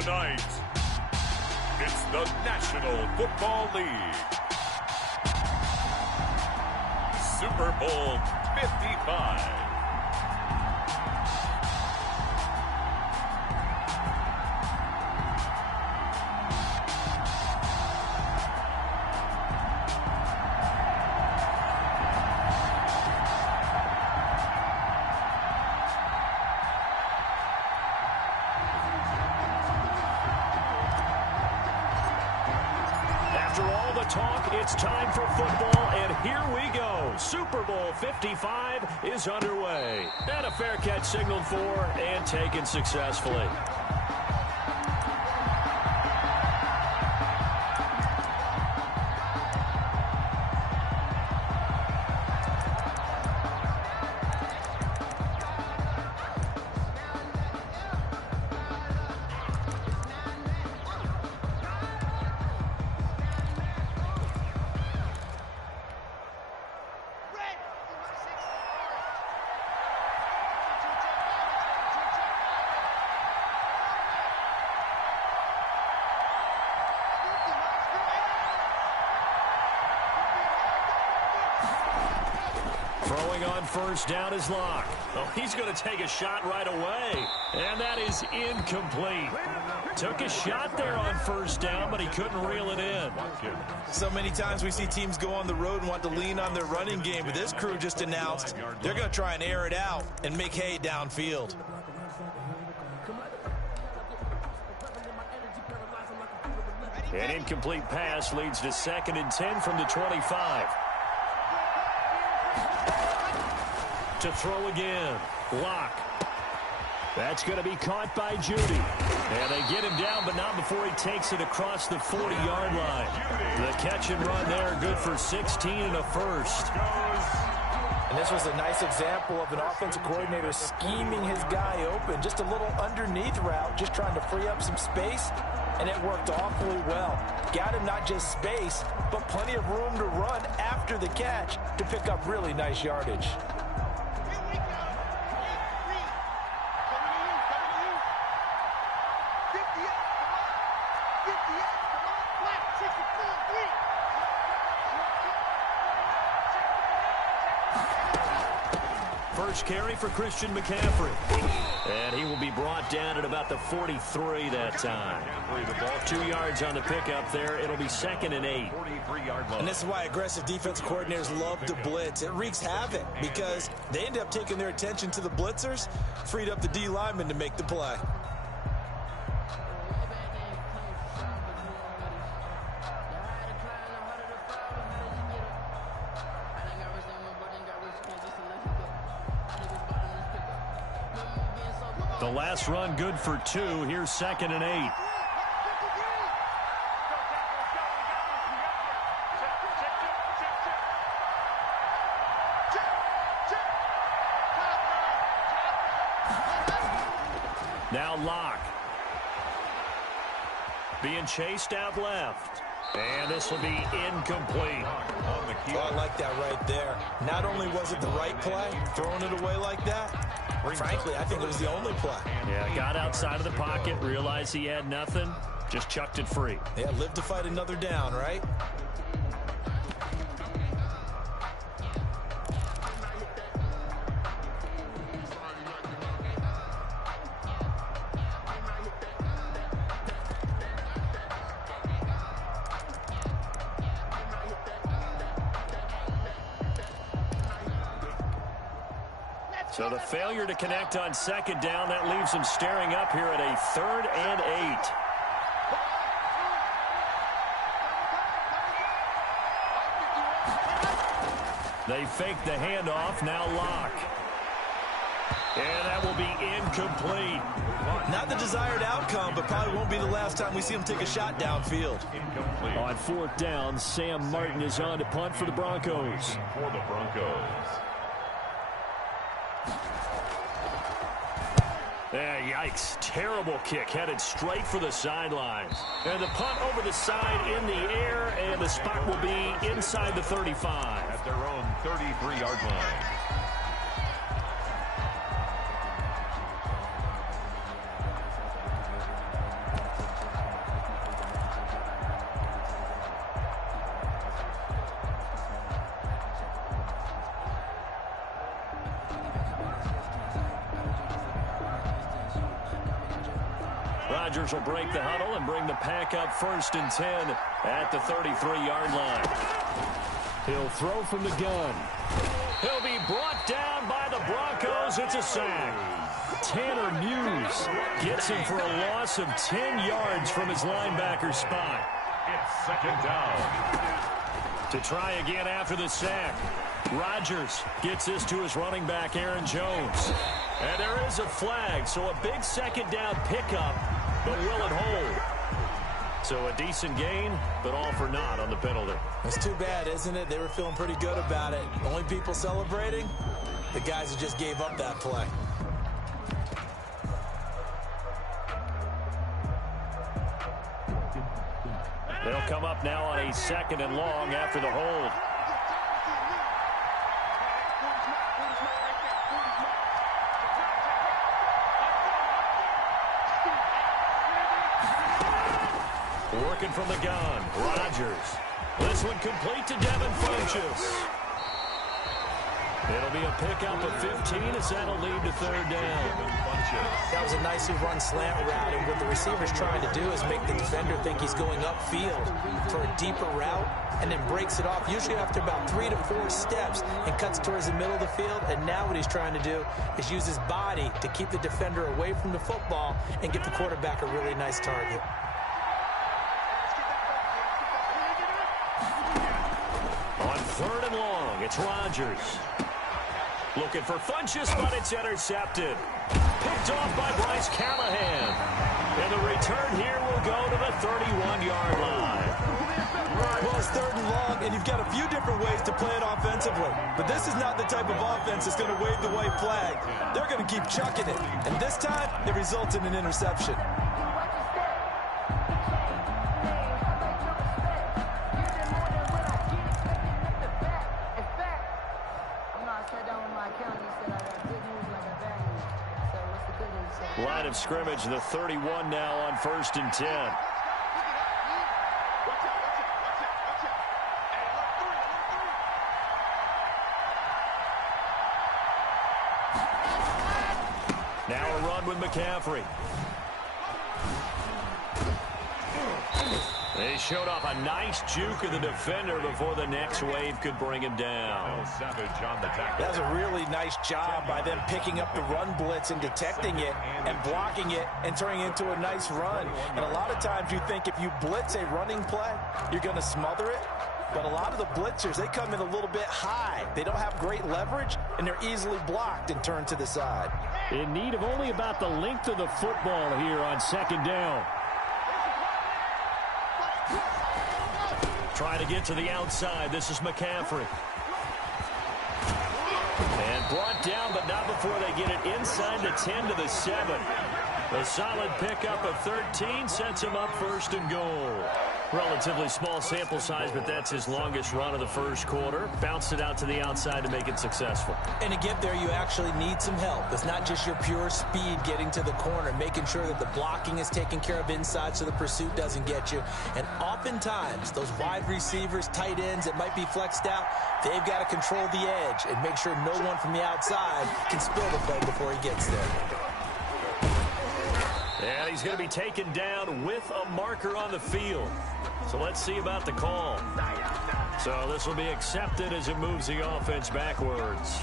Tonight, it's the National Football League. Super Bowl 55. After all the talk, it's time for football, and here we go. Super Bowl 55 is underway. And a fair catch signaled for and taken successfully. Throwing on first down is Locke. Oh, he's going to take a shot right away. And that is incomplete. Took a shot there on first down, but he couldn't reel it in. So many times we see teams go on the road and want to lean on their running game, but this crew just announced they're going to try and air it out and make hay downfield. An incomplete pass leads to 2nd and 10 from the 25. To throw again. Locke. That's going to be caught by Judy. And they get him down, but not before he takes it across the 40-yard line. The catch and run there, good for 16 and a first. And this was a nice example of an offensive coordinator scheming his guy open. Just a little underneath route, just trying to free up some space, and it worked awfully well. Got him not just space, but plenty of room to run after the catch to pick up really nice yardage. First carry for Christian McCaffrey. And he will be brought down at about the 43 that time. 2 yards on the pickup there. It'll be 2nd and 8. And this is why aggressive defensive coordinators love to blitz. It wreaks havoc because they end up taking their attention to the blitzers, freed up the D lineman to make the play. The last run good for 2. Here's 2nd and 8. Now Locke. Being chased out left. And this will be incomplete. Oh, I like that right there. Not only was it the right play, throwing it away like that, frankly, I think it was the only play. Yeah, got outside of the pocket, realized he had nothing, just chucked it free. Yeah, live to fight another down, right? So the failure to connect on 2nd down, that leaves him staring up here at a 3rd and 8. They fake the handoff, now Locke. And that will be incomplete. Not the desired outcome, but probably won't be the last time we see him take a shot downfield. On 4th down, Sam Martin is on to punt for the Broncos. Yikes. Terrible kick headed straight for the sidelines. And the punt over the side in the air, and the spot will be inside the 35. At their own 33-yard line. Rodgers will break the huddle and bring the pack up 1st and 10 at the 33-yard line. He'll throw from the gun. He'll be brought down by the Broncos. It's a sack. Tanner Muse gets him for a loss of 10 yards from his linebacker spot. It's 2nd down. To try again after the sack. Rodgers gets this to his running back, Aaron Jones. And there is a flag, so a big 2nd down pickup, but will it hold? So a decent gain, but all for naught on the penalty. It's too bad, isn't it? They were feeling pretty good about it. Only people celebrating, the guys who just gave up that play. They'll come up now on a 2nd and long after the hold. Working from the gun, Rodgers. This one complete to Devin Funchess. It'll be a pickup of 15 as that'll lead to 3rd down. That was a nicely run slant route, and what the receiver's trying to do is make the defender think he's going upfield for a deeper route, and then breaks it off, usually after about 3 to 4 steps, and cuts towards the middle of the field. And now what he's trying to do is use his body to keep the defender away from the football and get the quarterback a really nice target. On 3rd and long, it's Rodgers. Looking for Funchess, but it's intercepted. Picked off by Bryce Callahan. And the return here will go to the 31-yard line. Well, it's 3rd and long, and you've got a few different ways to play it offensively. But this is not the type of offense that's going to wave the white flag. They're going to keep chucking it. And this time, it results in an interception. Line of scrimmage, the 31 now on 1st and 10. Now a run with McCaffrey. They showed off a nice juke of the defender before the next wave could bring him down. That was a really nice job by them picking up the run blitz and detecting it and blocking it and turning it into a nice run. And a lot of times you think if you blitz a running play, you're going to smother it. But a lot of the blitzers, they come in a little bit high. They don't have great leverage, and they're easily blocked and turned to the side. In need of only about the length of the football here on 2nd down. Trying to get to the outside. This is McCaffrey. And brought down, but not before they get it inside the 10 to the 7. A solid pickup of 13 sets him up 1st and goal. Relatively small sample size, but that's his longest run of the 1st quarter. Bounced it out to the outside to make it successful. And to get there, you actually need some help. It's not just your pure speed getting to the corner, making sure that the blocking is taken care of inside so the pursuit doesn't get you. And oftentimes, those wide receivers, tight ends that might be flexed out, they've got to control the edge and make sure no one from the outside can spill the play before he gets there. And he's going to be taken down with a marker on the field. So let's see about the call. So this will be accepted as it moves the offense backwards.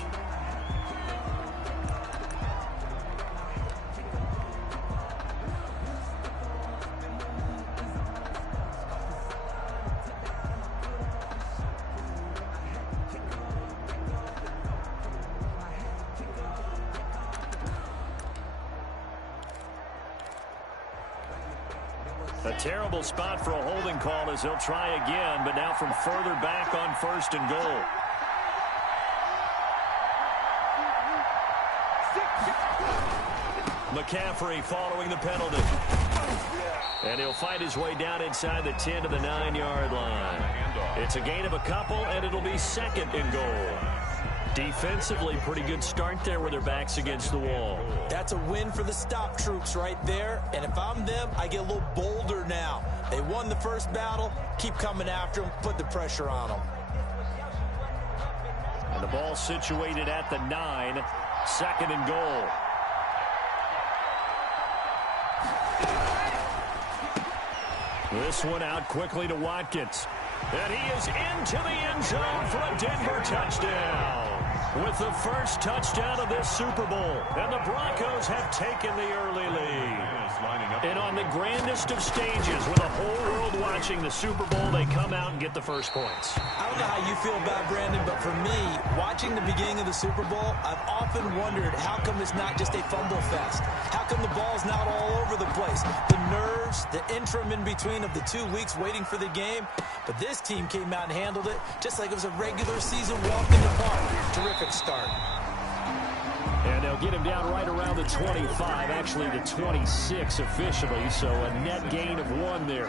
A terrible spot for a holding call as he'll try again, but now from further back on 1st and goal. McCaffrey following the penalty. And he'll fight his way down inside the 10 to the 9-yard line. It's a gain of a couple, and it'll be 2nd and goal. Defensively, pretty good start there with their backs against the wall. That's a win for the stop troops right there. And if I'm them, I get a little bolder now. They won the first battle. Keep coming after them. Put the pressure on them. And the ball situated at the 9. 2nd and goal. This one out quickly to Watkins. And he is into the end zone for a Denver touchdown. With the first touchdown of this Super Bowl. And the Broncos have taken the early lead. And on the grandest of stages, with the whole world watching the Super Bowl, they come out and get the first points. I don't know how you feel about Brandon, but for me, watching the beginning of the Super Bowl, I've often wondered how come it's not just a fumble fest? How come the ball's not all over the place? The nerves, the interim in between of the 2 weeks waiting for the game. But this team came out and handled it just like it was a regular season walk in the park. Terrific start. And they'll get him down right around the 25, actually the 26 officially, so a net gain of 1 there.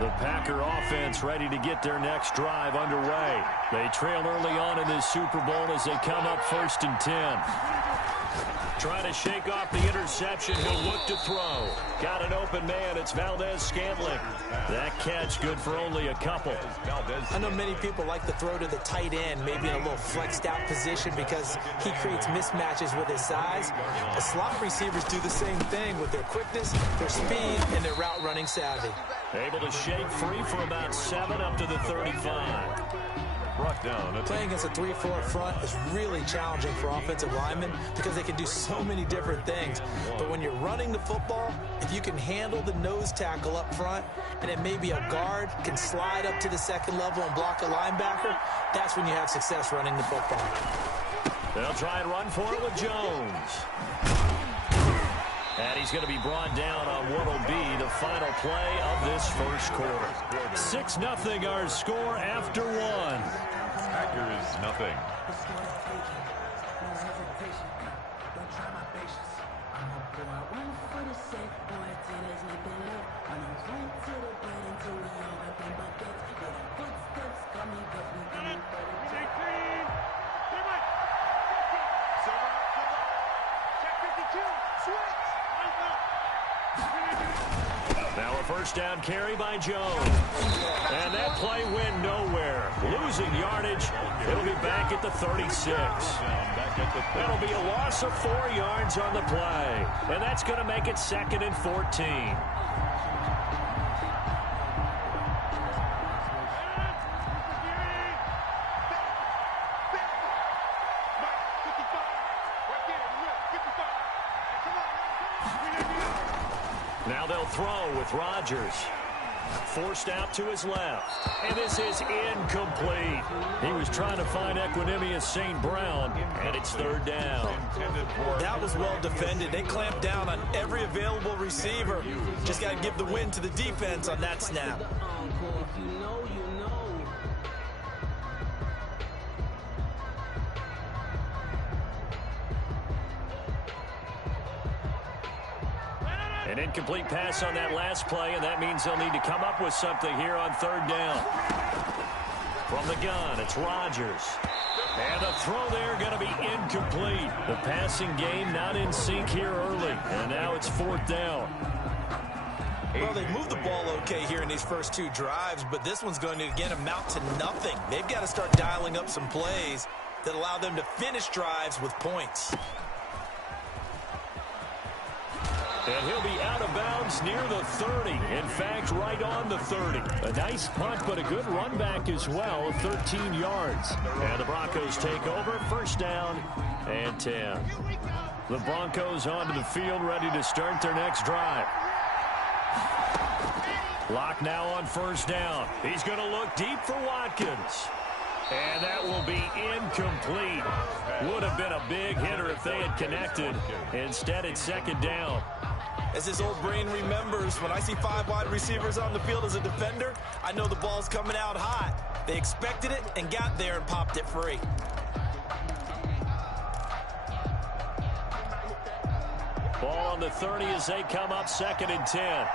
The Packer offense ready to get their next drive underway. They trail early on in this Super Bowl as they come up 1st and 10. Trying to shake off the interception. He'll look to throw. Got an open man. It's Valdez-Scantling. That catch good for only a couple. I know many people like to throw to the tight end, maybe in a little flexed out position because he creates mismatches with his size. The slot receivers do the same thing with their quickness, their speed, and their route running savvy. Able to shake free for about 7 up to the 35. Brought down. Playing against a 3-4 front is really challenging for offensive linemen because they can do so many different things. But when you're running the football, if you can handle the nose tackle up front, and then maybe a guard can slide up to the second level and block a linebacker, that's when you have success running the football. They'll try and run for it with Jones. And he's going to be brought down on what will be the final play of this first quarter. 6-0 our score after 1. Packers nothing. Now a first down carry by Jones. And that play went nowhere. Losing yardage. It'll be back at the 36. That'll be a loss of 4 yards on the play. And that's going to make it 2nd and 14. Now they'll throw with Rodgers. Forced out to his left. And this is incomplete. He was trying to find Equanimous St. Brown, and it's 3rd down. That was well defended. They clamped down on every available receiver. Just got to give the win to the defense on that snap. An incomplete pass on that last play, and that means they'll need to come up with something here on 3rd down. From the gun, it's Rodgers. And the throw there going to be incomplete. The passing game not in sync here early, and now it's 4th down. Well, they moved the ball okay here in these first 2 drives, but this one's going to, again, amount to nothing. They've got to start dialing up some plays that allow them to finish drives with points. And he'll be out of bounds near the 30. In fact, right on the 30. A nice punt, but a good run back as well, 13 yards. And the Broncos take over, 1st down and 10. The Broncos onto the field, ready to start their next drive. Lock now on 1st down. He's going to look deep for Watkins. And that will be incomplete. Would have been a big hitter if they had connected. Instead, it's 2nd down. As his old brain remembers, when I see 5 wide receivers on the field as a defender, I know the ball's coming out hot. They expected it and got there and popped it free. Ball on the 30 as they come up 2nd and 10.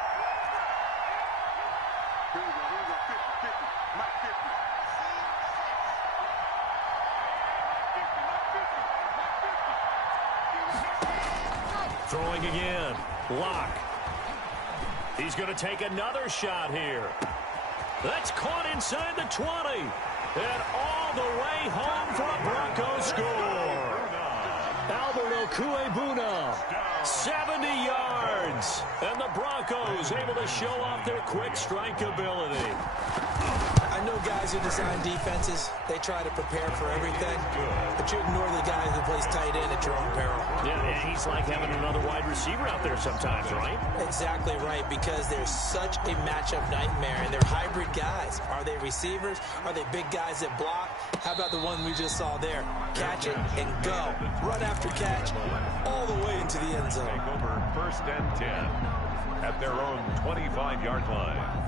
Throwing again. Lock. He's going to take another shot here. That's caught inside the 20. And all the way home for a Broncos score. Alberto Cuebuna, 70 yards. And the Broncos able to show off their quick strike ability. I know guys who design defenses, they try to prepare for everything, but you ignore the guy who plays tight end at your own peril. Yeah, and he's like having another wide receiver out there sometimes, right? Exactly right, because they're such a matchup nightmare, and they're hybrid guys. Are they receivers? Are they big guys that block? How about the one we just saw there? Catch it and go. Run after catch all the way into the end zone. Take over 1st and 10 at their own 25-yard line.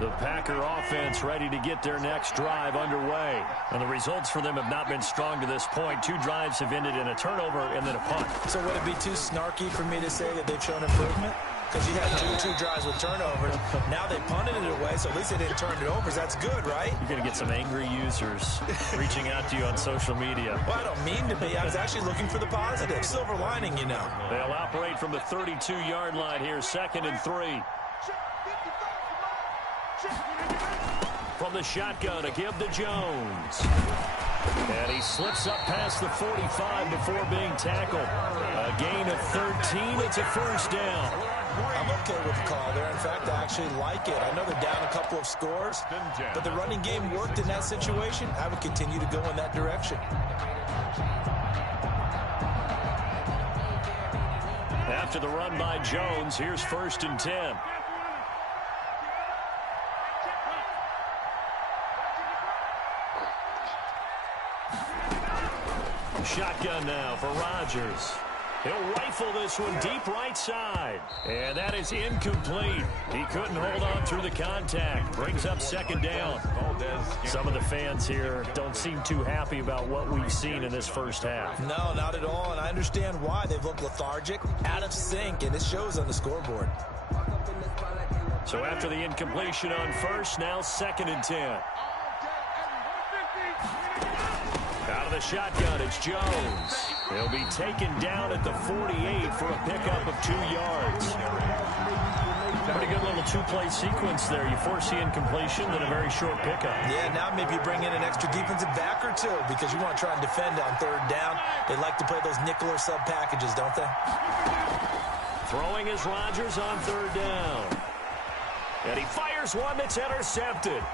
The Packer offense ready to get their next drive underway. And the results for them have not been strong to this point. 2 drives have ended in a turnover and then a punt. So would it be too snarky for me to say that they've shown improvement? Because you had two drives with turnovers. Now they punted it away, so at least they didn't turn it over. That's good, right? You're going to get some angry users reaching out to you on social media. Well, I don't mean to be. I was actually looking for the positive. Silver lining, you know. They'll operate from the 32-yard line here, 2nd and 3. From the shotgun, a give to Jones. And he slips up past the 45 before being tackled. A gain of 13. It's a 1st down. I'm okay with the call there. In fact, I actually like it. I know they're down a couple of scores, but the running game worked in that situation. I would continue to go in that direction. After the run by Jones, here's 1st and 10. Shotgun now for Rodgers. He'll rifle this one deep right side. And that is incomplete. He couldn't hold on through the contact. Brings up 2nd down. Some of the fans here don't seem too happy about what we've seen in this first half. No, not at all. And I understand why. They've looked lethargic, out of sync, and it shows on the scoreboard. So after the incompletion on 1st, now 2nd and 10. Out of the shotgun, it's Jones. He'll be taken down at the 48 for a pickup of 2 yards. Pretty good little 2-play sequence there. You force the incompletion, then a very short pickup. Yeah, now maybe you bring in an extra defensive back or 2 because you want to try and defend on 3rd down. They like to play those nickel or sub packages, don't they? Throwing is Rodgers on 3rd down. And he fires one that's intercepted.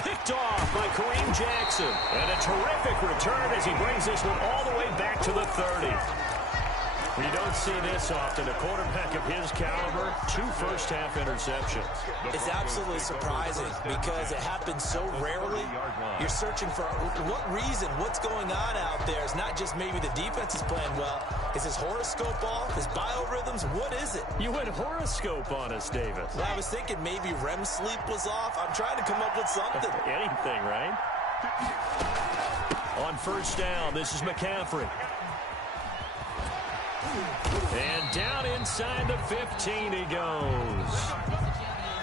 Picked off by Kareem Jackson. And a terrific return as he brings this one all the way back to the 30. You don't see this often. A quarterback of his caliber, 2 first-half interceptions. It's absolutely surprising because it happens so rarely. You're searching for what reason, what's going on out there. It's not just maybe the defense is playing well. Is his horoscope off? His biorhythms? What is it? You went horoscope on us, Davis. Well, I was thinking maybe REM sleep was off. I'm trying to come up with something. Anything, right? On 1st down, this is McCaffrey. And down inside the 15 he goes.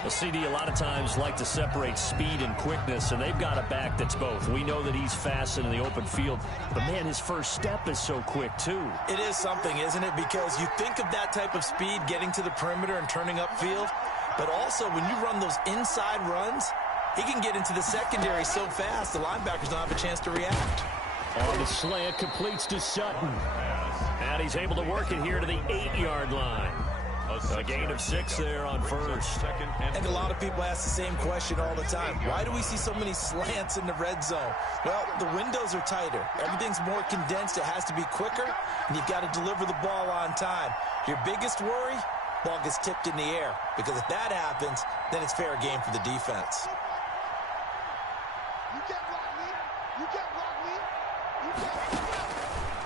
The CD a lot of times like to separate speed and quickness, and they've got a back that's both. We know that he's fast in the open field, but, man, his first step is so quick, too. It is something, isn't it? Because you think of that type of speed getting to the perimeter and turning upfield, but also when you run those inside runs, he can get into the secondary so fast the linebackers don't have a chance to react. On the slant, completes to Sutton. And he's able to work it here to the 8-yard line. A gain of 6 there on 1st. I think a lot of people ask the same question all the time. Why do we see so many slants in the red zone? Well, the windows are tighter. Everything's more condensed. It has to be quicker, and you've got to deliver the ball on time. Your biggest worry? Ball gets tipped in the air. Because if that happens, then it's fair game for the defense.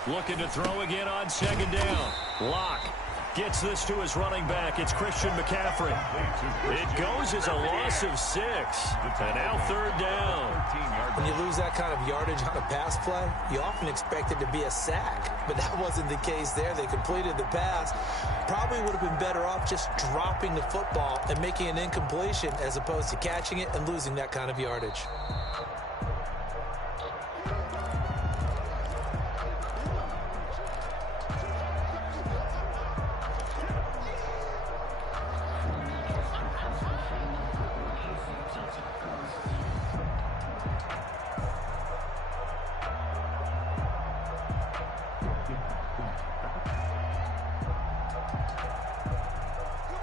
Looking to throw again on 2nd down. Locke gets this to his running back. It's Christian McCaffrey. It goes as a loss of 6. And now 3rd down. When you lose that kind of yardage on a pass play, you often expect it to be a sack. But that wasn't the case there. They completed the pass. Probably would have been better off just dropping the football and making an incompletion as opposed to catching it and losing that kind of yardage.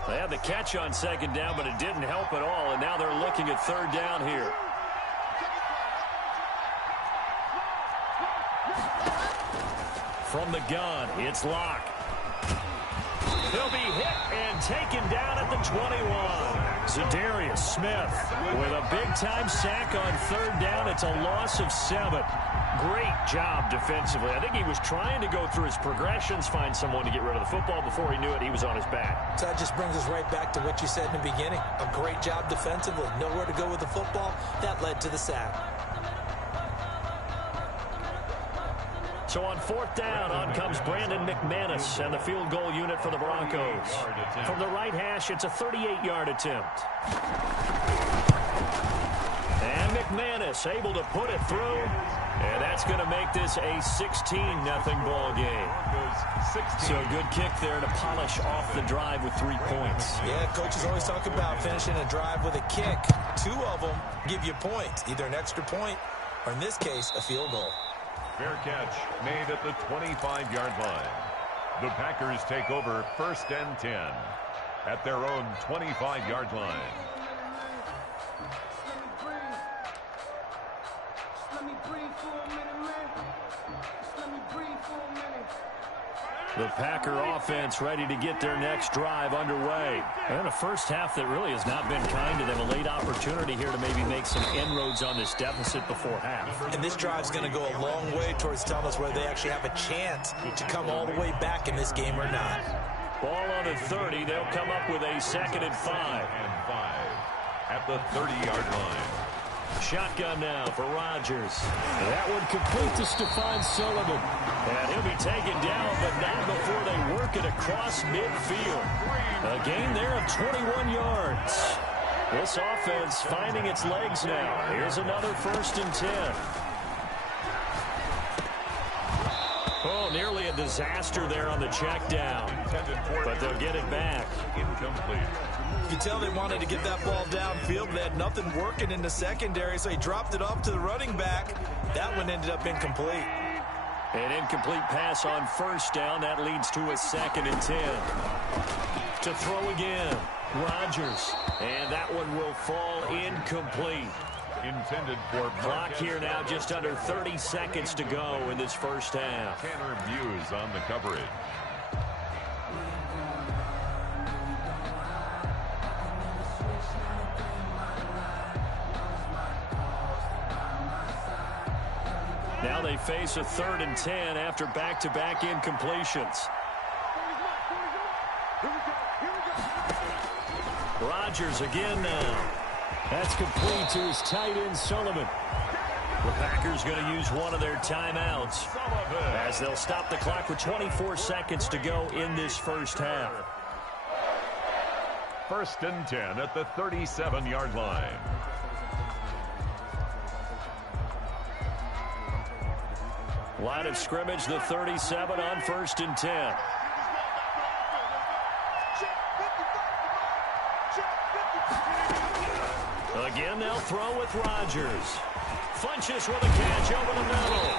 They had the catch on second down, but it didn't help at all, and now they're looking at third down here. From the gun, it's Locke. He'll be hit and taken down at the 21. Za'Darius Smith with a big-time sack on third down. It's a loss of 7. Great job defensively. I think he was trying to go through his progressions, find someone to get rid of the football. Before he knew it, he was on his back. So that just brings us right back to what you said in the beginning. A great job defensively. Nowhere to go with the football. That led to the sack. So on fourth down, on comes Brandon McManus and the field goal unit for the Broncos. From the right hash, it's a 38-yard attempt. And McManus able to put it through. And that's going to make this a 16-0 ball game. So a good kick there to polish off the drive with 3 points. Yeah, coaches always talk about finishing a drive with a kick. 2 of them give you points, either an extra point or, in this case, a field goal. Fair catch made at the 25-yard line. The Packers take over 1st and 10 at their own 25-yard line. The Packer offense ready to get their next drive underway. And a first half that really has not been kind to them. A late opportunity here to maybe make some inroads on this deficit before half. And this drive's going to go a long way towards telling us whether they actually have a chance to come all the way back in this game or not. Ball on the 30. They'll come up with a 2nd and 5. At the 30-yard line. Shotgun now for Rodgers. That one complete to Stephon Sullivan. And he'll be taken down, but not before they work it across midfield. A gain there of 21 yards. This offense finding its legs now. Here's another 1st and 10. Oh, nearly a disaster there on the check down. But they'll get it back. Incomplete. You can tell they wanted to get that ball downfield, but they had nothing working in the secondary, so he dropped it off to the running back. That one ended up incomplete. An incomplete pass on 1st down. That leads to a 2nd and 10. To throw again, Rodgers. And that one will fall incomplete. Intended for clock here now, just under 30 seconds to go in this first half. Tanner Muse on the coverage. Now they face a 3rd and 10 after back-to-back incompletions. Rodgers again now. That's complete to his tight end, Sullivan. The Packers going to use one of their timeouts as they'll stop the clock with 24 seconds to go in this first half. 1st and 10 at the 37-yard line. Line of scrimmage, the 37 on 1st and 10. Again, they'll throw with Rodgers. Funches with a catch over the middle.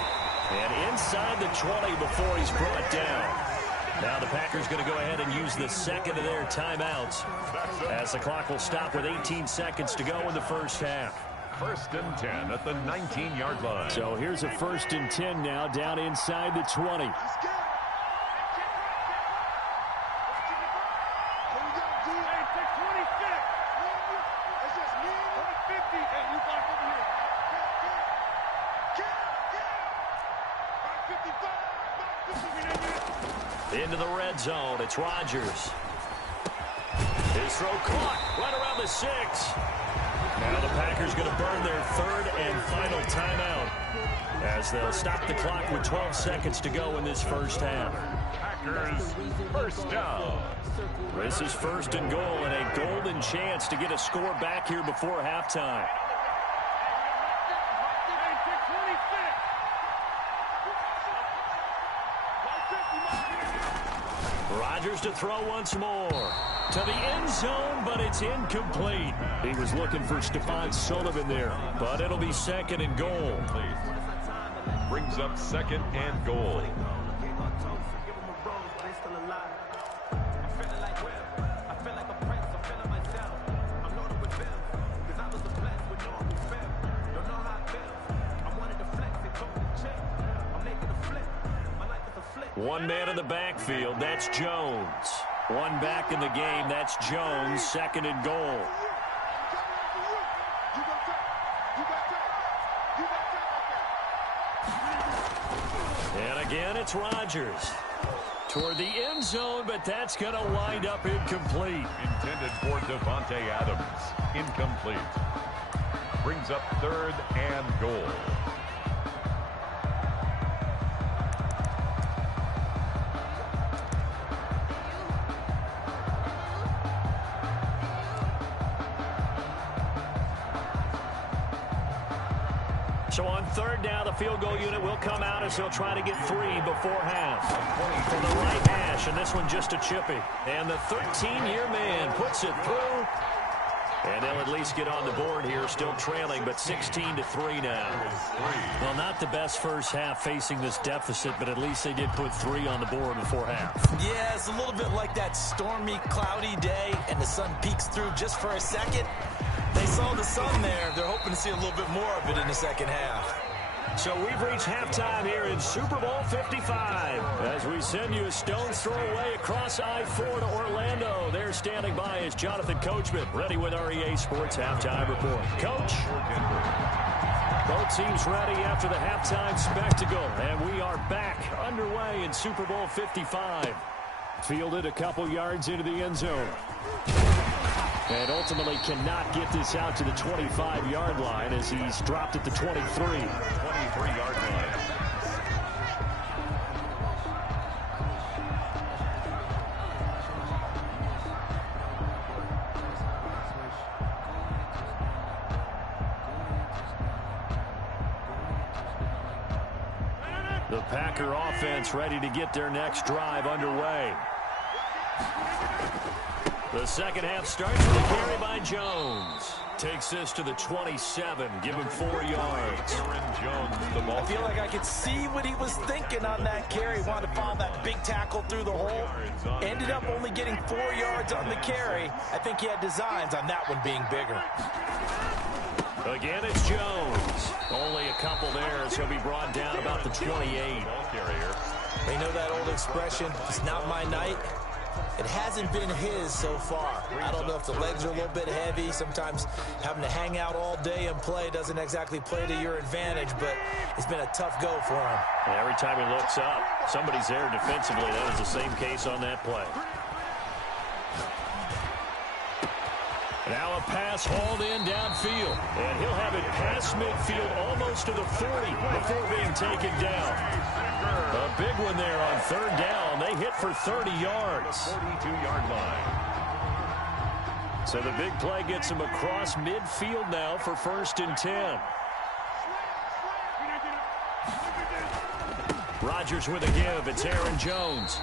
And inside the 20 before he's brought down. Now the Packers going to go ahead and use the 2nd of their timeouts as the clock will stop with 18 seconds to go in the first half. 1st and 10 at the 19-yard line. So here's a 1st and 10 now down inside the 20. Into the red zone, it's Rodgers. His throw caught right around the 6. Now the Packers going to burn their 3rd and final timeout as they'll stop the clock with 12 seconds to go in this first half. Packers first down. This is 1st and goal and a golden chance to get a score back here before halftime. Rodgers to throw once more. To the end zone, but it's incomplete. He was looking for Stephon Sullivan there, but it'll be 2nd and goal. Brings up 2nd and goal. One man in the backfield. That's Jones. One back in the game. That's Jones. Second and goal. And again, it's Rodgers. Toward the end zone, but that's going to wind up incomplete. Intended for Devontae Adams. Incomplete. Brings up third and goal. So on third down, the field goal unit will come out as they'll try to get 3 before half. From the right hash, and this one just a chippy. And the 13-year man puts it through. And they'll at least get on the board here, still trailing, but 16-3 now. Well, not the best first half facing this deficit, but at least they did put 3 on the board before half. Yeah, it's a little bit like that stormy, cloudy day, and the sun peeks through just for a second. They saw the sun there. They're hoping to see a little bit more of it in the second half. So we've reached halftime here in Super Bowl 55. As we send you a stone's throw away across I-4 to Orlando. There standing by is Jonathan Coachman, ready with our EA Sports Halftime Report. Coach? Both teams ready after the halftime spectacle. And we are back underway in Super Bowl 55. Fielded a couple yards into the end zone. And ultimately cannot get this out to the 25-yard line as he's dropped at the 23. 23-yard line. The Packer offense ready to get their next drive underway. The second half starts with a carry by Jones. Takes this to the 27. Give him 4 yards. I feel like I could see what he was thinking on that carry. Wanted to follow that big tackle through the hole. Ended up only getting 4 yards on the carry. I think he had designs on that one being bigger. Again, it's Jones. Only a couple there as he'll be brought down about the 28. They know that old expression, it's not my night. It hasn't been his so far. I don't know if the legs are a little bit heavy. Sometimes having to hang out all day and play doesn't exactly play to your advantage, but it's been a tough go for him. And every time he looks up, somebody's there defensively. That was the same case on that play. Now a pass hauled in downfield. And he'll have it past midfield almost to the 40 before being taken down. A big one there on third down. They hit for 30 yards. 42-yard line. So the big play gets him across midfield now for 1st and 10. Rodgers with a give. It's Aaron Jones.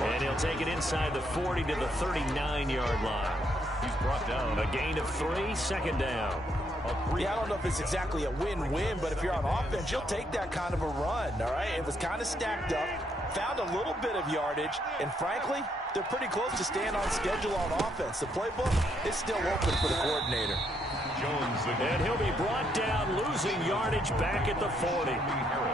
And he'll take it inside the 40 to the 39-yard line. He's brought down. A gain of 3, 2nd down. Yeah, I don't know if it's exactly a win-win, but if you're on offense, you'll take that kind of a run, all right? It was kind of stacked up, found a little bit of yardage, and frankly, they're pretty close to staying on schedule on offense. The playbook is still open for the coordinator. Jones again. And he'll be brought down, losing yardage back at the 40.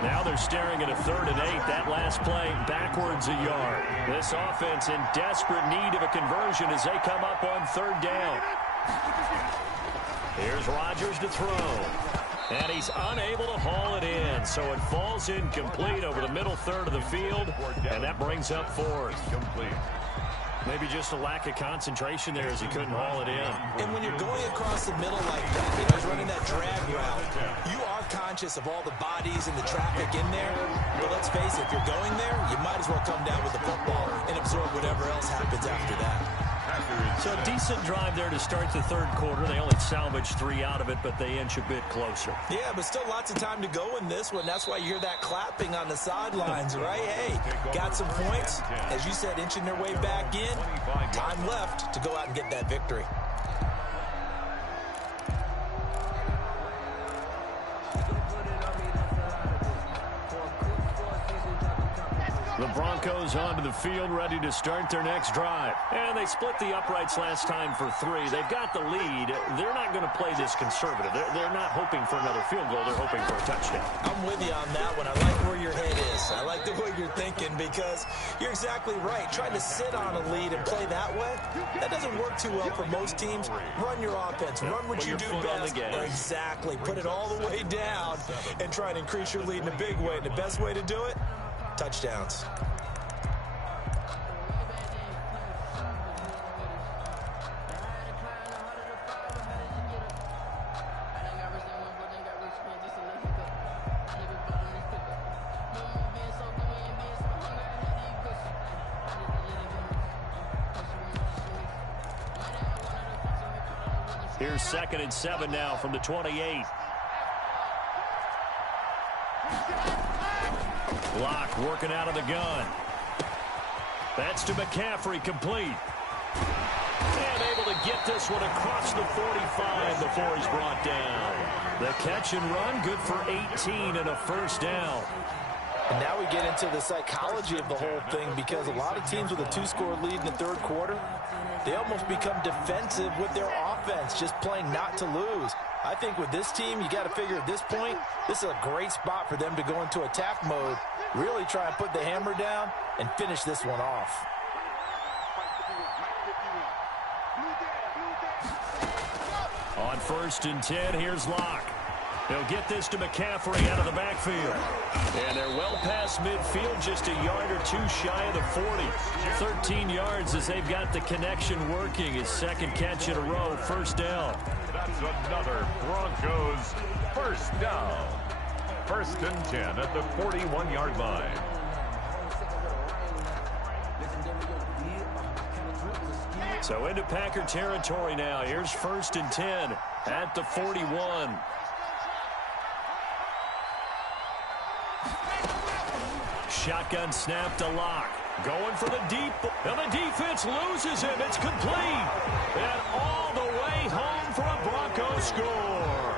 Now they're staring at a 3rd and 8. That last play backwards a yard. This offense in desperate need of a conversion as they come up on 3rd down. Here's Rodgers to throw. And he's unable to haul it in. So it falls incomplete over the middle third of the field. And that brings up 4th. Complete. Maybe just a lack of concentration there as he couldn't haul it in. And when you're going across the middle like that, and he's running that drag route, you are conscious of all the bodies and the traffic in there. But let's face it, if you're going there, you might as well come down with the football and absorb whatever else happens after that. So a decent drive there to start the 3rd quarter. They only salvaged 3 out of it, but they inch a bit closer. Yeah, but still lots of time to go in this one. That's why you hear that clapping on the sidelines, right? Hey, got some points. As you said, inching their way back in. Time left to go out and get that victory. The Broncos onto the field, ready to start their next drive. And they split the uprights last time for 3. They've got the lead. They're not going to play this conservative. They're not hoping for another field goal. They're hoping for a touchdown. I'm with you on that one. I like where your head is. I like the way you're thinking because you're exactly right. Trying to sit on a lead and play that way, that doesn't work too well for most teams. Run your offense. Run what you do best. Exactly. Put it all the way down and try and increase your lead in a big way. And the best way to do it, touchdowns. Here's 2nd and 7 now from the 28. Block working out of the gun. That's to McCaffrey, complete. And able to get this one across the 45 before he's brought down. The catch and run, good for 18 and a first down. And now we get into the psychology of the whole thing because a lot of teams with a 2-score lead in the third quarter, they almost become defensive with their offense, just playing not to lose. I think with this team, you got to figure at this point, this is a great spot for them to go into attack mode, really try and put the hammer down and finish this one off. On 1st and 10, here's Locke. He'll get this to McCaffrey out of the backfield. And they're well past midfield, just a yard or two shy of the 40. 13 yards as they've got the connection working. His 2nd catch in a row, first down. That's another Broncos first down. 1st and 10 at the 41-yard line. So into Packer territory now. Here's 1st and 10 at the 41. Shotgun snap to Locke. Going for the deep. And the defense loses him. It's complete. And all the way home for a Broncos score.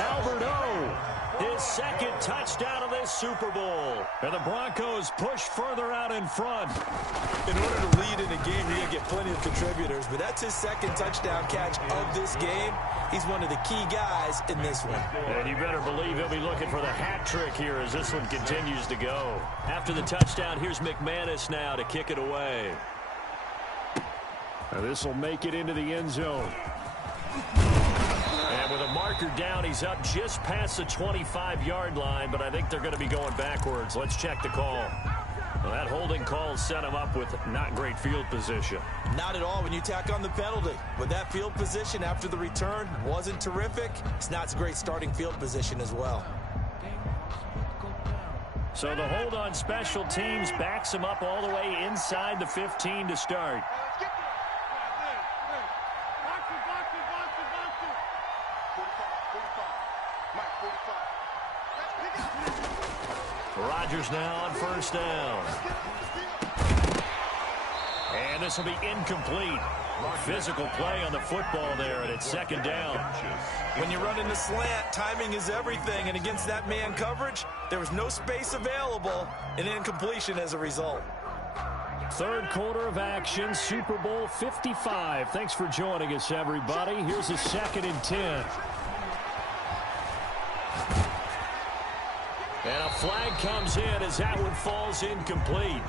Albert O, his 2nd touchdown of this Super Bowl. And the Broncos push further out in front. In order to lead in a game, you're going to get plenty of contributors, but that's his 2nd touchdown catch of this game. He's one of the key guys in this one. And you better believe he'll be looking for the hat trick here as this one continues to go. After the touchdown, here's McManus now to kick it away. Now this will make it into the end zone. And with a marker down, he's up just past the 25-yard line, but I think they're going to be going backwards. Let's check the call. Well, that holding call set him up with not great field position. Not at all when you tack on the penalty. With that field position after the return wasn't terrific. It's not a great starting field position as well. So the hold on special teams backs him up all the way inside the 15 to start. Rodgers now on 1st down. And this will be incomplete. Physical play on the football there, and it's 2nd down. When you run in the slant, timing is everything, and against that man coverage, there was no space available, and incompletion as a result. 3rd quarter of action, Super Bowl 55. Thanks for joining us, everybody. Here's a 2nd and 10. And a flag comes in as that one falls incomplete.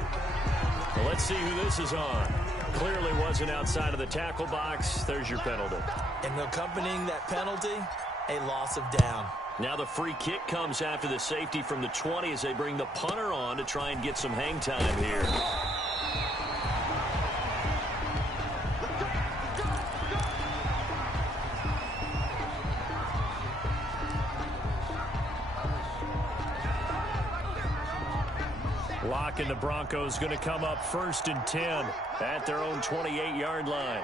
Well, let's see who this is on. Clearly wasn't outside of the tackle box. There's your penalty. And accompanying that penalty, a loss of down. Now the free kick comes after the safety from the 20 as they bring the punter on to try and get some hang time here. Locke and the Broncos going to come up 1st and 10 at their own 28-yard line.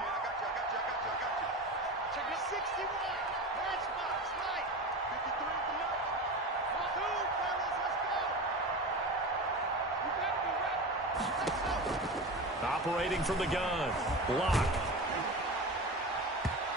Operating from the gun, Locke.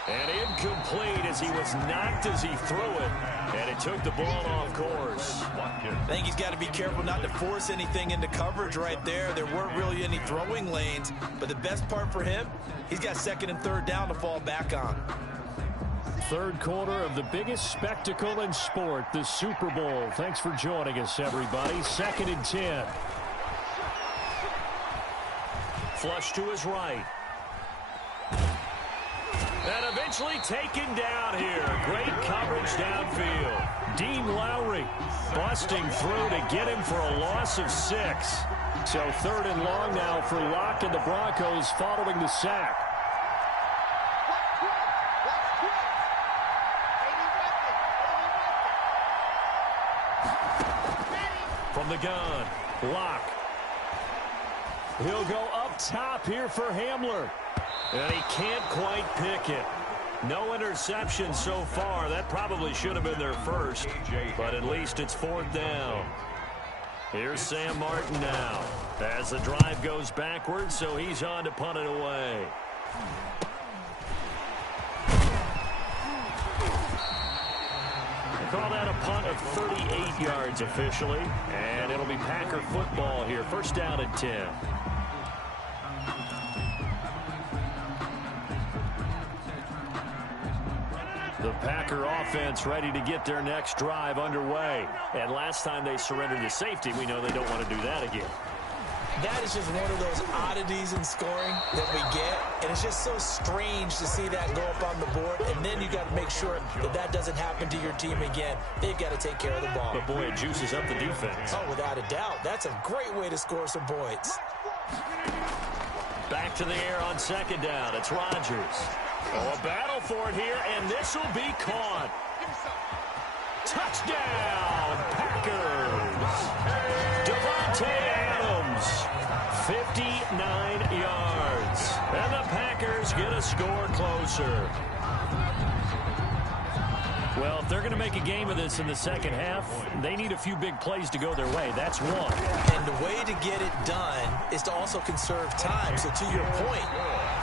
And incomplete as he was knocked as he threw it. And it took the ball off course. Watkins I think he's got to be careful not to force anything into coverage right there. There weren't really any throwing lanes, but the best part for him, he's got second and third down to fall back on. Third quarter of the biggest spectacle in sport, the Super Bowl. Thanks for joining us, everybody. 2nd and 10. Flush to his right. And eventually taken down here. Great coverage downfield. Dean Lowry busting through to get him for a loss of 6. So 3rd and long now for Locke and the Broncos following the sack. From the gun, Locke. He'll go up top here for Hamler. And he can't quite pick it. No interception so far. That probably should have been their first. But at least it's 4th down. Here's Sam Martin now. As the drive goes backwards, so he's on to punt it away. Call that a punt of 38 yards officially. And it'll be Packer football here. 1st down and 10. The Packer offense ready to get their next drive underway. And last time they surrendered to safety, we know they don't want to do that again. That is just one of those oddities in scoring that we get. And it's just so strange to see that go up on the board. And then you got to make sure that that doesn't happen to your team again. They've got to take care of the ball. But, boy, it juices up the defense. Oh, without a doubt. That's a great way to score some points. Back to the air on 2nd down. It's Rodgers. Oh, a battle for it here, and this will be caught. Touchdown, Packers. Devontae Adams, 59 yards. And the Packers get a score closer. Well, if they're going to make a game of this in the second half, they need a few big plays to go their way. That's one. And the way to get it done is to also conserve time. So to your point,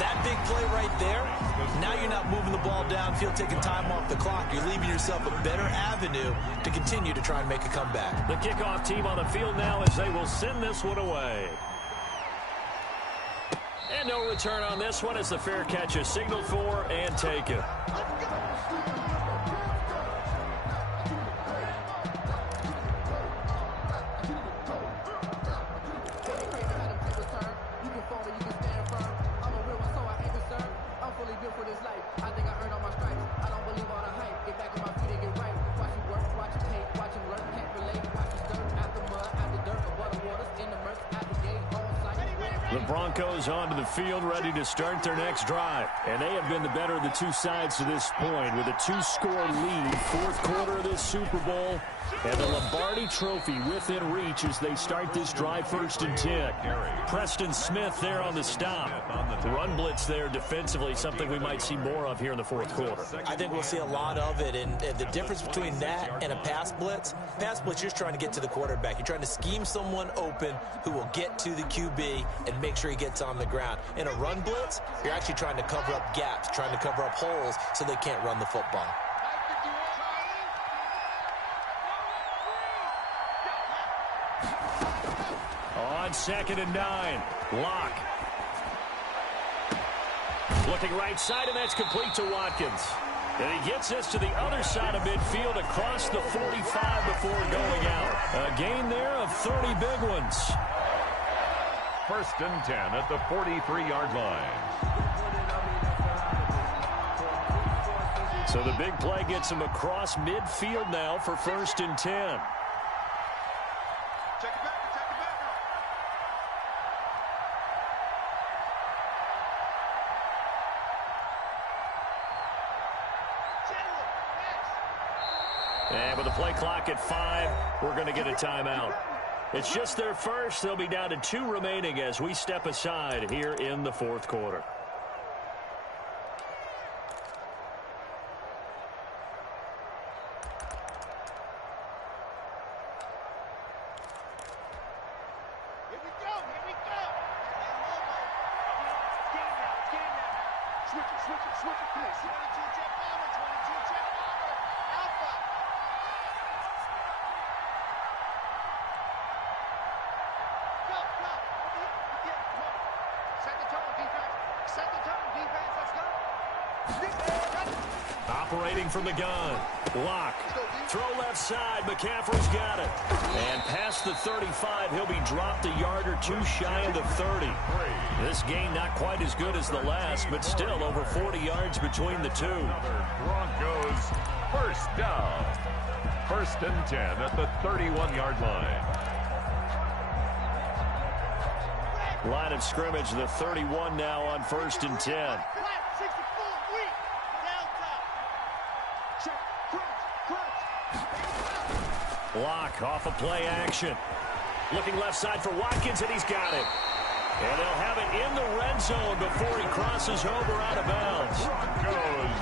that big play right there, now you're not moving the ball downfield, taking time off the clock. You're leaving yourself a better avenue to continue to try and make a comeback. The kickoff team on the field now as they will send this one away. And no return on this one as the fair catch is signaled for and taken. The Broncos onto the field ready to start their next drive. And they have been the better of the two sides to this point with a 2-score lead. 4th quarter of this Super Bowl. And the Lombardi Trophy within reach as they start this drive 1st and 10. Preston Smith there on the stop. The run blitz there defensively, something we might see more of here in the 4th quarter. I think we'll see a lot of it. And the difference between that and a pass blitz, you're just trying to get to the quarterback. You're trying to scheme someone open who will get to the QB and make sure he gets on the ground. In a run blitz, you're actually trying to cover up gaps, trying to cover up holes so they can't run the football. On 2nd and 9, Locke. Looking right side, and that's complete to Watkins. And he gets this to the other side of midfield across the 45 before going out. A gain there of 30 big ones. 1st and 10 at the 43-yard line. So the big play gets him across midfield now for 1st and 10. And with the play clock at 5, we're going to get a timeout. It's just their first. They'll be down to 2 remaining as we step aside here in the 4th quarter. Here we go. Switch it. Come on. 22 jet bomber. Alpha. Set the tone, defense. Let's go. Operating from the gun. Lock. Throw left side. McCaffrey's got it. And past the 35, he'll be dropped a yard or two shy of the 30. This game not quite as good as the last, but still over 40 yards between the two. Broncos first down. 1st and 10 at the 31-yard line. Line of scrimmage, the 31 now on 1st and 10. Lock off of play action. Looking left side for Watkins, and he's got it. And they'll have it in the red zone before he crosses over out of bounds.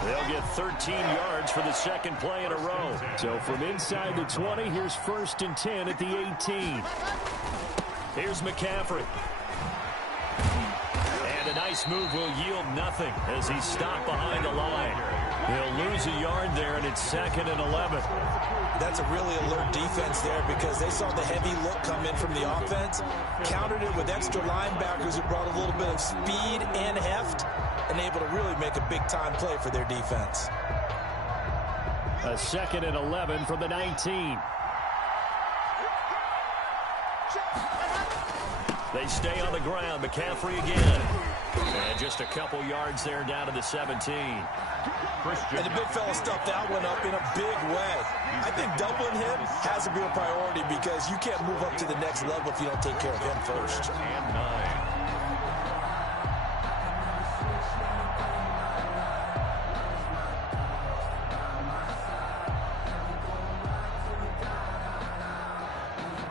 They'll get 13 yards for the second play in a row. So from inside the 20, here's 1st and 10 at the 18. Here's McCaffrey. And a nice move will yield nothing as he's stopped behind the line. He'll lose a yard there, and it's 2nd and 11. That's a really alert defense there because they saw the heavy look come in from the offense, countered it with extra linebackers who brought a little bit of speed and heft, and able to really make a big-time play for their defense. A 2nd and 11 from the 19. They stay on the ground. McCaffrey again. And just a couple yards there down to the 17. And the big fella stuffed that one up in a big way. I think doubling him has to be a priority because you can't move up to the next level if you don't take care of him first. And 9.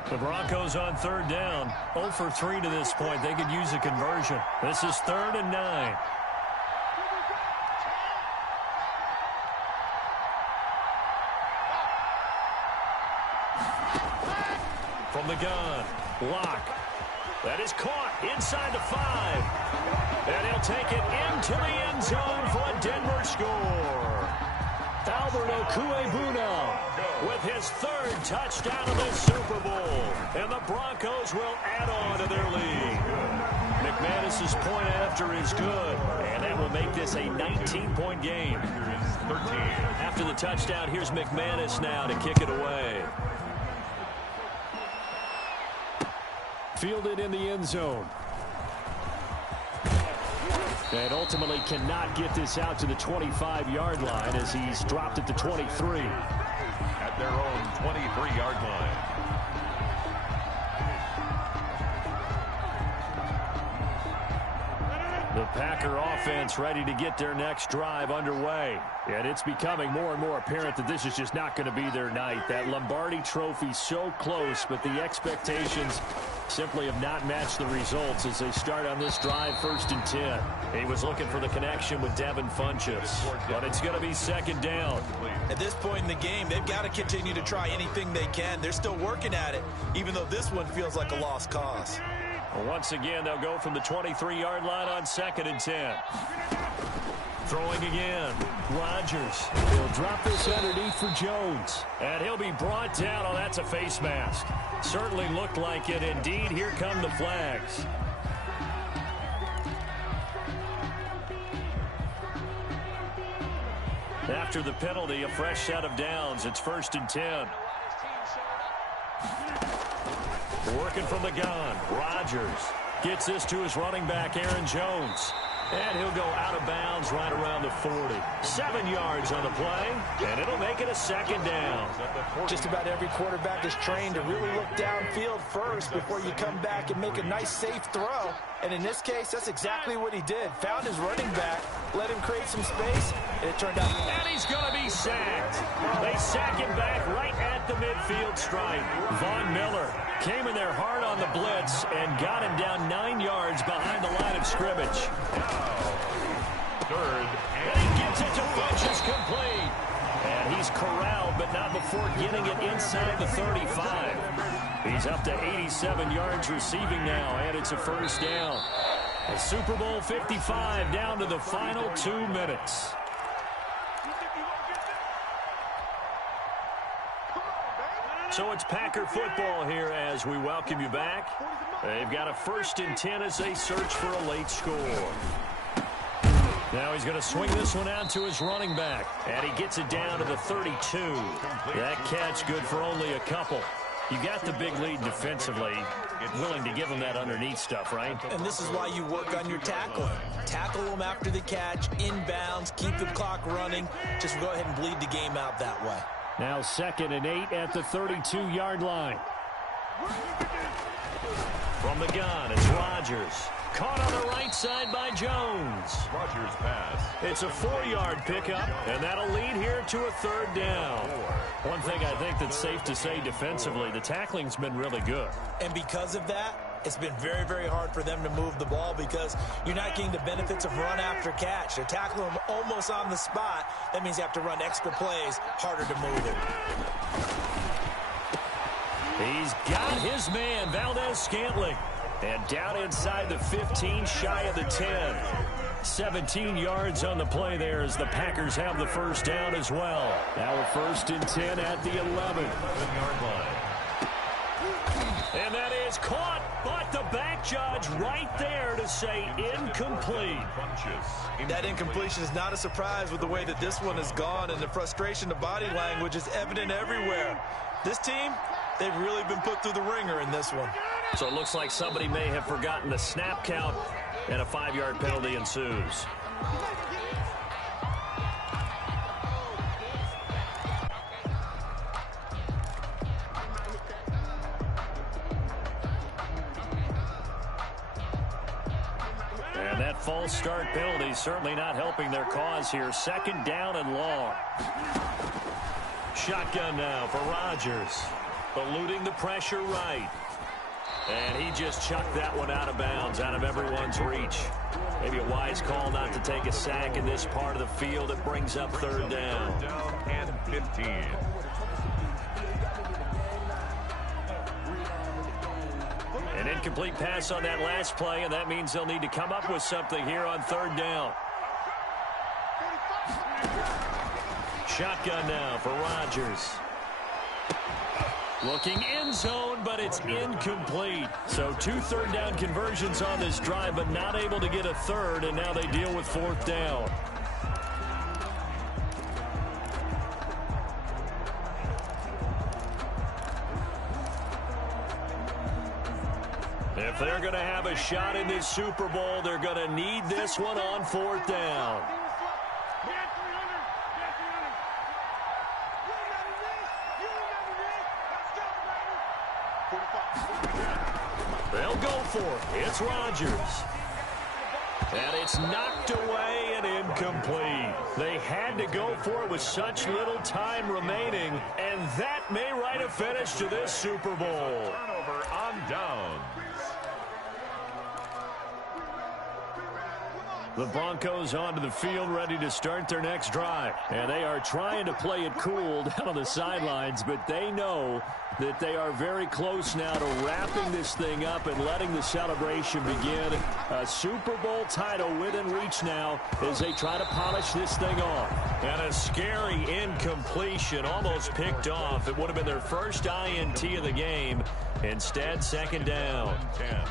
The Broncos on 3rd down. 0 for 3 to this point. They could use a conversion. This is 3rd and 9. From the gun, Lock. That is caught inside the 5. And he'll take it into the end zone for a Denver score. Albert Okuegbuna with his 3rd touchdown of the Super Bowl. And the Broncos will add on to their lead. McManus's point after is good. And that will make this a 19-point game. After the touchdown, here's McManus now to kick it away. Fielded in the end zone. And ultimately cannot get this out to the 25-yard line as he's dropped at the 23. At their own 23-yard line. The Packer offense ready to get their next drive underway. And it's becoming more and more apparent that this is just not going to be their night. That Lombardi Trophy so close, but the expectations simply have not matched the results as they start on this drive 1st and 10. He was looking for the connection with Devin Funchess, but it's going to be 2nd down. At this point in the game, they've got to continue to try anything they can. They're still working at it, even though this one feels like a lost cause. Well, once again, they'll go from the 23-yard line on 2nd and 10. Throwing again. Rodgers. He'll drop this underneath for Jones. And he'll be brought down. Oh, that's a face mask. Certainly looked like it. Indeed, here come the flags. After the penalty, a fresh set of downs. It's 1st and 10. Working from the gun. Rodgers gets this to his running back, Aaron Jones. And he'll go out of bounds right around the 40. 7 yards on the play, and it'll make it a 2nd down. Just about every quarterback is trained to really look downfield first before you come back and make a nice, safe throw. And in this case, that's exactly what he did. Found his running back, let him create some space, and it turned out. And he's going to be sacked. They sack him back right at the midfield stripe. Von Miller came in there hard on the blitz and got him down 9 yards behind the line of scrimmage. 3rd and he gets it to Funchess complete. And he's corralled, but not before getting it inside the 35. He's up to 87 yards receiving now, and it's a 1st down. A Super Bowl 55 down to the final 2 minutes. So it's Packer football here as we welcome you back. They've got a 1st and 10 as they search for a late score. Now he's going to swing this one out to his running back. And he gets it down to the 32. That catch good for only a couple. You got the big lead defensively. Willing to give him that underneath stuff, right? And this is why you work on your tackling. Tackle them after the catch, inbounds, keep the clock running. Just go ahead and bleed the game out that way. Now 2nd and 8 at the 32-yard line. From the gun, it's Rodgers. Caught on the right side by Jones. Rodgers pass. It's a 4-yard pickup, and that'll lead here to a 3rd down. One thing I think that's safe to say defensively, the tackling's been really good. And because of that, it's been very, very hard for them to move the ball because you're not getting the benefits of run after catch. They're tackling them almost on the spot. That means you have to run extra plays, harder to move it. He's got his man, Valdez-Scantling. And down inside the 15, shy of the 10. 17 yards on the play there as the Packers have the 1st down as well. Now a 1st and 10 at the 11-yard line. And that is caught, but the back judge right there to say incomplete. That incompletion is not a surprise with the way that this one has gone, and the frustration, the body language is evident everywhere. This team, they've really been put through the ringer in this one. So it looks like somebody may have forgotten the snap count, and a 5-yard penalty ensues. And that false start penalty certainly not helping their cause here. 2nd down and long. Shotgun now for Rodgers. Eluding the pressure right. And he just chucked that one out of bounds, out of everyone's reach. Maybe a wise call not to take a sack in this part of the field. It brings up 3rd down. 3rd down and 15. An incomplete pass on that last play, and that means they'll need to come up with something here on 3rd down. Shotgun now for Rodgers. Looking end zone, but it's incomplete. So 2 3rd down conversions on this drive, but not able to get a 3rd, and now they deal with 4th down. If they're going to have a shot in this Super Bowl, they're going to need this one on 4th down. They'll go for it. It's Rodgers. And it's knocked away and incomplete. They had to go for it with such little time remaining, and that may write a finish to this Super Bowl. Turnover on downs. The Broncos onto the field ready to start their next drive. And they are trying to play it cool down on the sidelines, but they know that they are very close now to wrapping this thing up and letting the celebration begin. A Super Bowl title within reach now as they try to polish this thing off. And a scary incompletion, almost picked off. It would have been their first INT of the game. Instead, 2nd down. 10.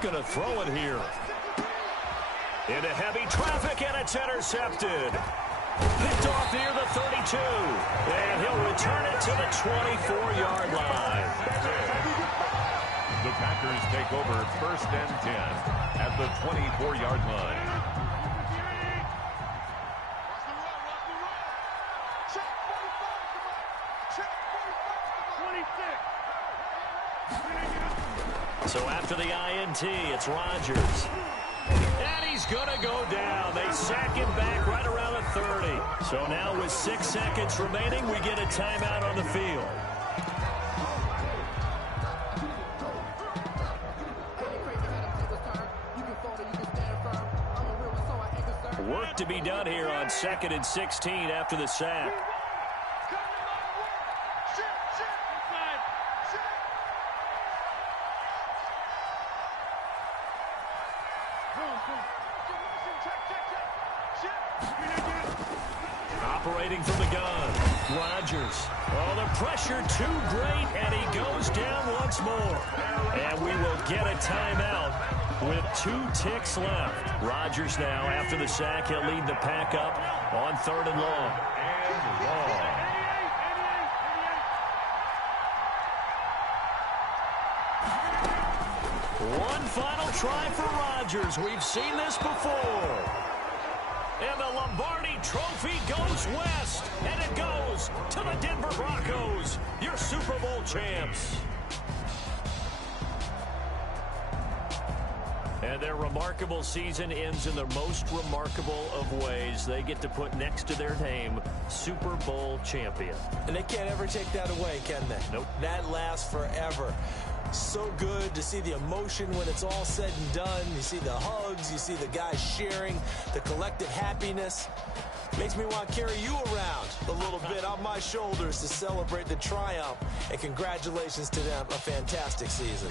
Going to throw it here. Into heavy traffic, and it's intercepted. Picked off near the 32. And he'll return it to the 24-yard line. The Packers take over 1st and 10 at the 24-yard line. So after the INT, it's Rodgers. And he's going to go down. They sack him back right around the 30. So now with 6 seconds remaining, we get a timeout on the field. Work to be done here on 2nd and 16 after the sack. Operating from the gun, Rodgers. Oh, the pressure too great, and he goes down once more. And we will get a timeout with 2 ticks left. Rodgers now, after the sack, he'll lead the pack up on 3rd and long. One final try for Rodgers. We've seen this before. And the Lombardi Trophy goes west. And it goes to the Denver Broncos, your Super Bowl champs. And their remarkable season ends in the most remarkable of ways. They get to put next to their name, Super Bowl champion. And they can't ever take that away, can they? Nope. That lasts forever. So good to see the emotion when it's all said and done. You see the hugs, you see the guys sharing, the collective happiness. Makes me want to carry you around a little bit on my shoulders to celebrate the triumph. And congratulations to them, a fantastic season.